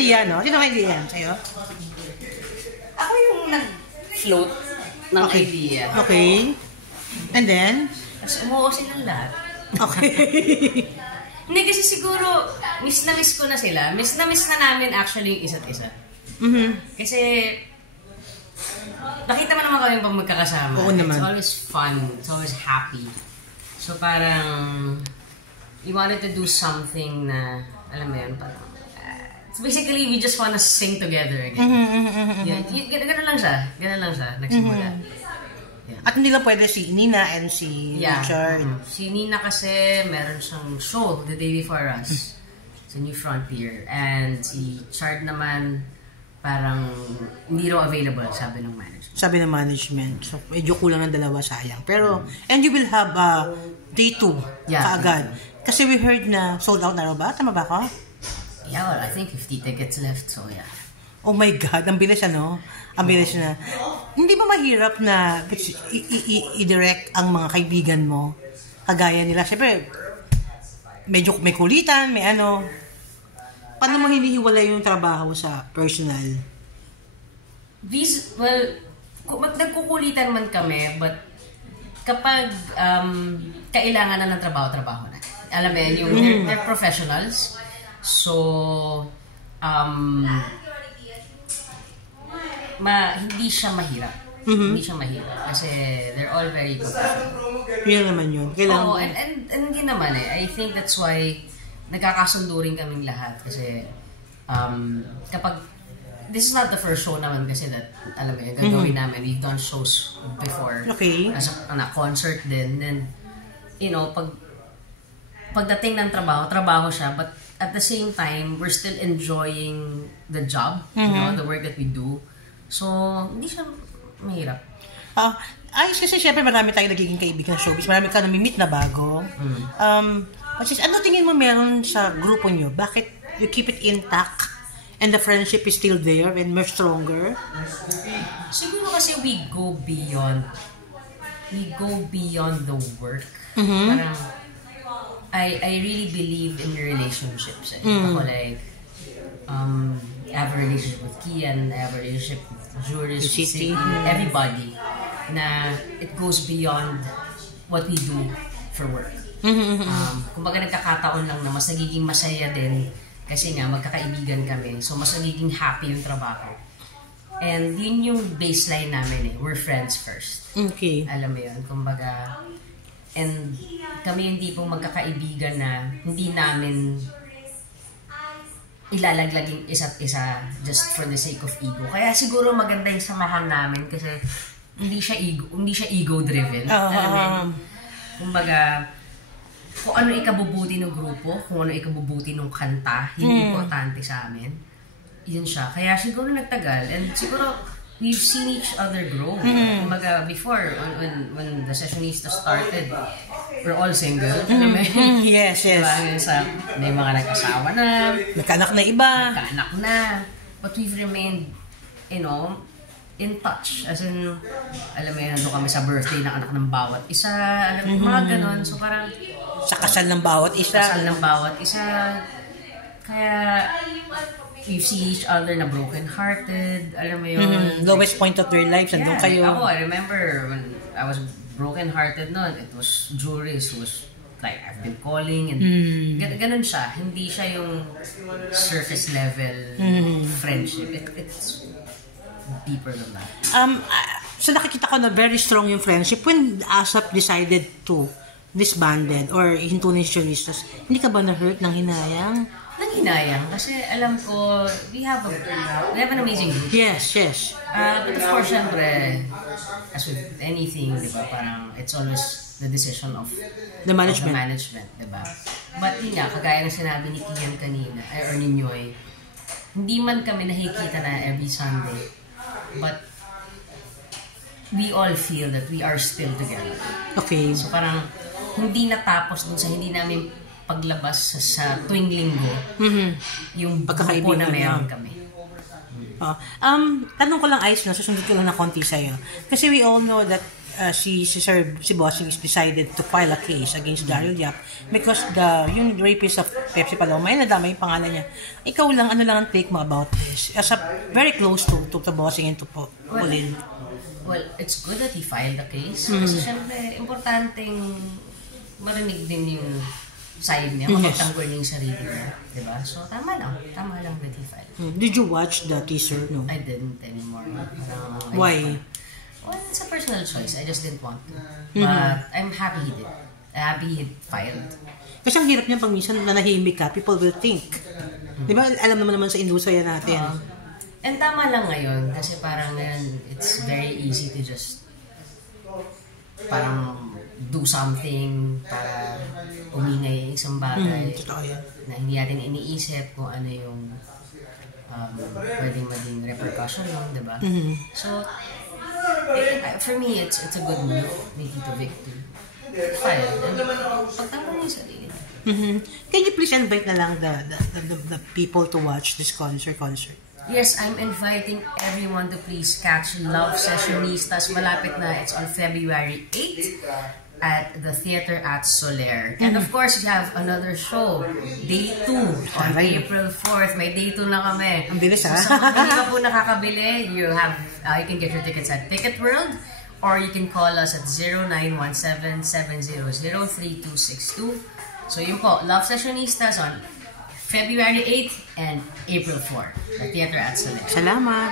Idea, no? Sino may idea yan sa'yo? Ako yung nag-float ng idea. Okay. And then? Tapos umuo silang lahat. Okay. Hindi kasi siguro, miss na miss ko na sila. Miss na namin actually yung isa't isa. Kasi, nakita mo naman kami pag magkakasama. Oo naman. It's always fun. It's always happy. So parang, we wanted to do something na, alam mo yun, parang, so basically, we just wanna sing together again. Ganun lang siya. Nagsimula. At hindi lang pwede si Nina and si Richard. Si Nina kasi meron siyang show the day before us sa New Frontier. And si Chard naman parang hindi raw available, sabi ng management. So medyo kulang ng dalawa, sayang. Pero, and you will have day 2 kaagad. Kasi we heard na sold out na raw ba? Tama ba ako? Yeah, well, I think 50 tickets left, so yeah. Oh my God, ang bilis ano? Ang bilis na. Hindi ba mahirap na i-direct ang mga kaibigan mo? Kagaya nila. Siyempre, medyo may kulitan, may ano. Paano mo hinihiwalay yung trabaho sa personal? Well, nagkukulitan man kami, but kapag kailangan na ng trabaho na. Alam mo yun, yung they're professionals. So, hindi siya mahirap. Hindi siya mahirap. Kasi they're all very professional. Yun naman yun. Kailangan and hindi naman I think that's why nagkakasundo rin kaming lahat. Kasi kapag this is not the first show naman kasi that, alam mo yun, gagawin namin. We've done shows before. Okay. As a concert din. Then, you know, pagdating ng trabaho siya. But at the same time, we're still enjoying the job, you know, the work that we do. So, hindi siya mahirap. Ayos kasi syempre marami tayong nagiging kaibigan sa showbiz. Marami ka namimit na bago. Ano tingin mo meron sa grupo nyo? Bakit you keep it intact and the friendship is still there and much stronger? Siguro kasi we go beyond the work. Parang, I really believe in relationships. Ako like, I have a relationship with Kian, I have a relationship with Juris, with City, everybody, na it goes beyond what we do for work. Kumbaga nagkakataon lang na mas nagiging masaya din kasi nga magkakaibigan kami. So mas nagiging happy yung trabaho. And yun yung baseline namin we're friends first. Okay. Alam mo yun, kumbaga, and kami yung tipong magkakaibigan na hindi namin ilalaglaging isa't isa just for the sake of ego. Kaya siguro maganda yung samahan namin kasi hindi siya ego driven. Kumbaga, kung ano ikabubuti ng grupo, kung ano ikabubuti ng kanta, hindi importante sa amin. Yun siya. Kaya siguro nagtagal and siguro we've seen each other grow. Kumbaga, before, when the Sessionistas started, we're all single. Yes. Diba? May mga nag-asawa na. Nagkaanak na iba. Nagkaanak na. But we've remained, you know, in touch. As in, alam mo yun, nandun kami sa birthday ng anak ng bawat isa. Alam mo, mga ganon. So parang, sa kasal ng bawat isa. Kaya, we've seen each other na broken-hearted. Alam mo yun. Lowest point of their lives. Nandun kayo. Ako, I remember when I was broken-hearted noon, it was Juris who was like, I've been calling and ganun siya. Hindi siya yung surface level friendship. It's deeper than that. So nakikita ko na very strong yung friendship when ASAP decided to disbanded or hinto ni Sessionistas. Hindi ka ba na-hurt ng hinayang? Nanghinayang kasi alam ko we have an amazing group. Yes. But of course, syempre, as with anything, di ba, parang it's always the decision of the management, di ba? But yun nga, kagaya ng sinabi ni Kian kanina, or ni Nyoy, hindi man kami nakikita na every Sunday, but we all feel that we are still together. Okay. So parang hindi natapos dun sa hindi namin paglabas sa tuwing linggo yung grupo na meron kami. Tanong ko lang, Ice, susundin ko lang na konti sa'yo. Kasi we all know that si Bossing is decided to file a case against Daryl Yap because yung rapist of Pepsi Paloma, ay nadama yung pangalan niya. Ikaw lang, ano lang ang take mo about this? As a very close to Bossing and to Pauline. Well, it's good that he filed the case. Kasi syempre, importanteng marinig din yung side niya, magtanggol niya yung sarili niya. Diba? So, tama lang that he filed. Did you watch the teaser? No? I didn't anymore. Why? Well, it's a personal choice. I just didn't want to. But I'm happy he did. Happy he filed. Kasi ang hirap niya pag minsan nanahimik ka, people will think. Di ba, alam naman sa industriya natin. And tama lang ngayon, kasi parang ngayon, it's very easy to just parang do something para umingay yung isang bagay na hindi natin iniisip kung ano yung pwedeng maging repercussion nun, diba? So, for me, it's a good move ni Tito Vic to file. And pagtama niya yung sarili. Can you please invite na lang the people to watch this concert? Yes, I'm inviting everyone to please catch Love Sessionistas. Malapit na. It's on February 8th at the Theater at Soler. And of course, we have another show, Day 2, on April 4th. May Day 2 na kami. Ang bilis, ha? So, kung hindi ka po nakakabili, you can get your tickets at Ticket World, or you can call us at 0917-700-3262. So, yun po, Love Sessionistas on February 8th and April 4, the Theater at Soler. Salamat!